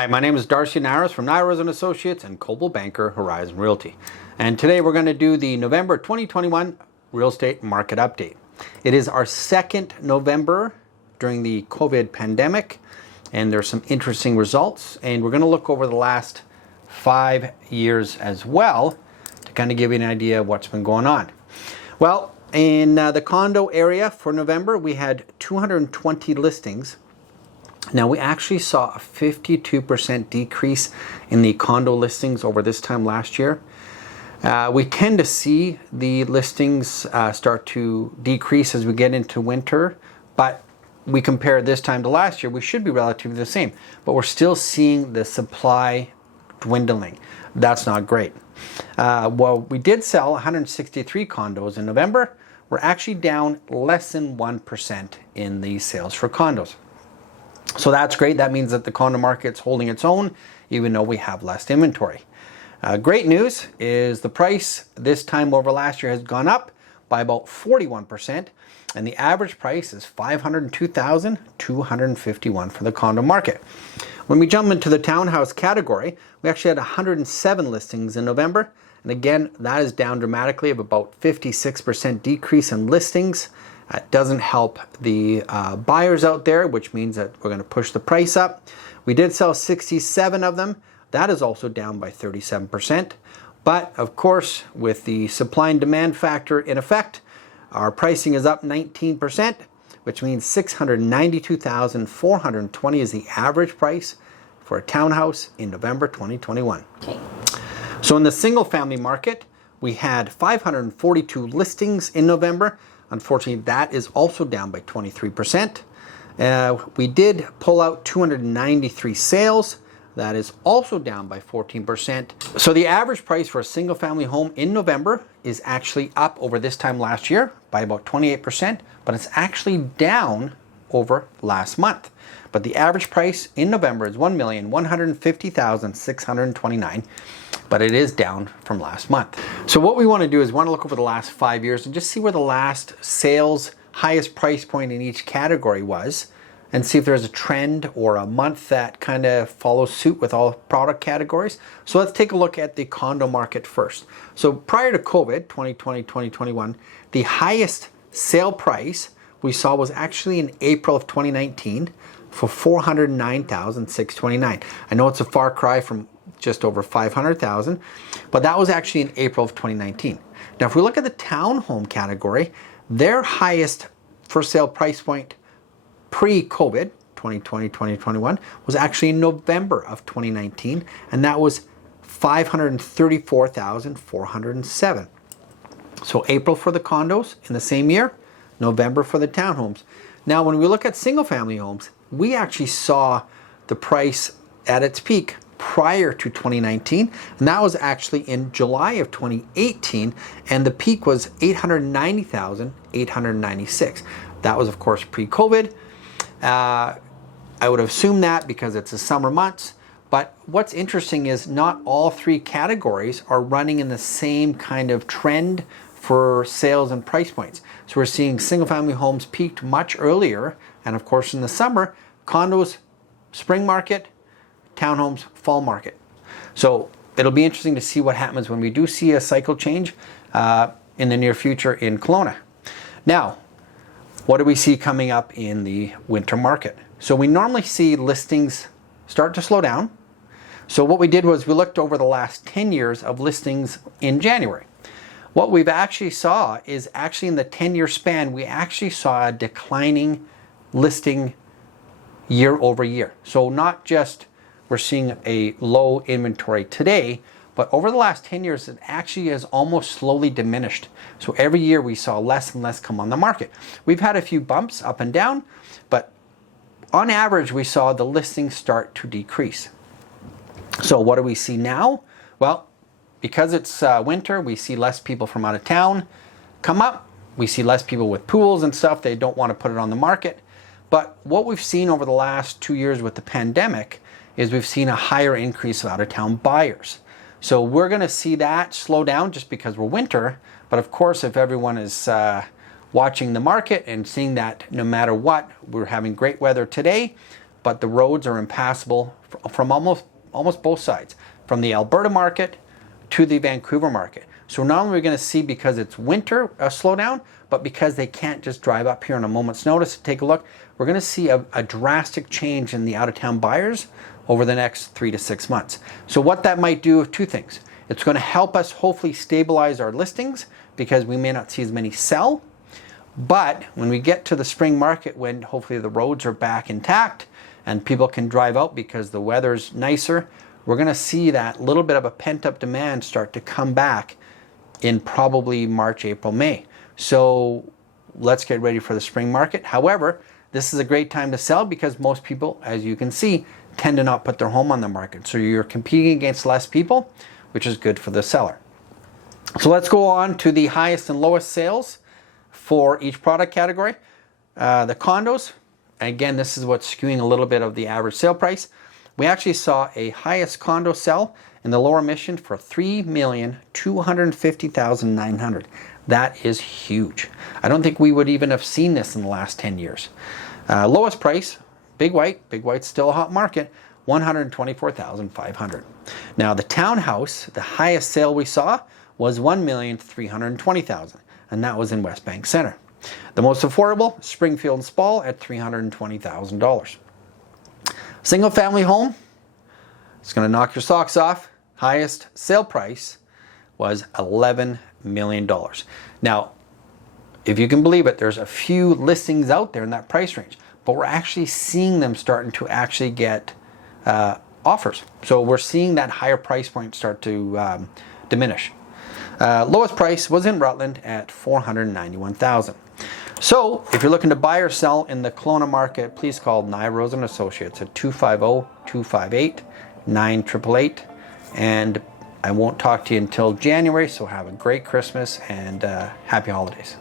Hi, my name is Darcy Nyrose from Nyrose & Associates and Coldwell Banker Horizon Realty. And today we're going to do the November 2021 real estate market update. It is our second November during the COVID pandemic, and there's some interesting results. And we're going to look over the last 5 years as well to kind of give you an idea of what's been going on. Well, in the condo area for November, we had 220 listings. Now, we actually saw a 52% decrease in the condo listings over this time last year. We tend to see the listings start to decrease as we get into winter, but we compare this time to last year, we should be relatively the same, but we're still seeing the supply dwindling. That's not great. Well, we did sell 163 condos in November. We're actually down less than 1% in the sales for condos. So that's great. That means that the condo market's holding its own, even though we have less inventory. Great news is the price this time over last year has gone up by about 41%, and the average price is $502,251 for the condo market. When we jump into the townhouse category, we actually had 107 listings in November, and again, that is down dramatically of about 56% decrease in listings. It doesn't help the buyers out there, which means that we're going to push the price up. We did sell 67 of them. That is also down by 37%. But of course, with the supply and demand factor in effect, our pricing is up 19%, which means $692,420 is the average price for a townhouse in November 2021. Okay. So in the single family market, we had 542 listings in November. Unfortunately, that is also down by 23%. We did pull out 293 sales. That is also down by 14%. So the average price for a single family home in November is actually up over this time last year by about 28%, but it's actually down over last month. But the average price in November is $1,150,629, but it is down from last month. So what we want to do is want to look over the last 5 years and just see where the last sales highest price point in each category was, and see if there's a trend or a month that kind of follows suit with all product categories. So let's take a look at the condo market first. So prior to COVID, 2020, 2021, the highest sale price we saw was actually in April of 2019 for $409,629. I know it's a far cry from just over 500,000, but that was actually in April of 2019. Now, if we look at the townhome category, their highest for sale price point pre-COVID, 2020, 2021, was actually in November of 2019, and that was $534,407. So April for the condos in the same year, November for the townhomes. Now, when we look at single family homes, we actually saw the price at its peak prior to 2019, and that was actually in July of 2018, and the peak was $890,896. That was, of course, pre-COVID. I would assume that because it's the summer months, but what's interesting is not all three categories are running in the same kind of trend for sales and price points. So we're seeing single family homes peaked much earlier, and of course in the summer, condos, spring market, townhomes, fall market. So it'll be interesting to see what happens when we do see a cycle change in the near future in Kelowna. Now, what do we see coming up in the winter market? So we normally see listings start to slow down. So what we did was we looked over the last 10 years of listings in January. What we've actually saw is actually in the 10-year span, we actually saw a declining listing year over year. So not just we're seeing a low inventory today, but over the last 10 years, it actually has almost slowly diminished. So every year we saw less and less come on the market. We've had a few bumps up and down, but on average, we saw the listings start to decrease. So what do we see now? Well, because it's winter, we see less people from out of town come up. We see less people with pools and stuff. They don't want to put it on the market. But what we've seen over the last 2 years with the pandemic is we've seen a higher increase of out-of-town buyers. So we're going to see that slow down just because we're winter. But of course, if everyone is watching the market and seeing that no matter what, we're having great weather today, but the roads are impassable from almost both sides, from the Alberta market to the Vancouver market. So not only are we going to see, because it's winter, a slowdown, but because they can't just drive up here on a moment's notice to take a look, we're going to see a drastic change in the out-of-town buyers over the next 3 to 6 months. So what that might do is two things. It's going to help us hopefully stabilize our listings, because we may not see as many sell. But when we get to the spring market, when hopefully the roads are back intact and people can drive out because the weather's nicer, we're going to see that little bit of a pent-up demand start to come back in probably March, April, May. So let's get ready for the spring market. However, this is a great time to sell, because most people, as you can see, tend to not put their home on the market. So you're competing against less people, which is good for the seller. So let's go on to the highest and lowest sales for each product category. The condos, again, this is what's skewing a little bit of the average sale price. We actually saw a highest condo sell in the lower mission for $3,250,900. That is huge. I don't think we would even have seen this in the last 10 years. Lowest price, Big White. Big White's still a hot market, $124,500. Now the townhouse, the highest sale we saw was $1,320,000, and that was in West Bank Center. The most affordable, Springfield and Spall at $320,000. Single family home, it's going to knock your socks off. Highest sale price was $11 million. Now, if you can believe it, there's a few listings out there in that price range, but we're actually seeing them starting to actually get offers. So we're seeing that higher price point start to diminish. Lowest price was in Rutland at $491,000. So if you're looking to buy or sell in the Kelowna market, please call Nyrose and Associates at 250-258-9888. And I won't talk to you until January, so have a great Christmas and happy holidays.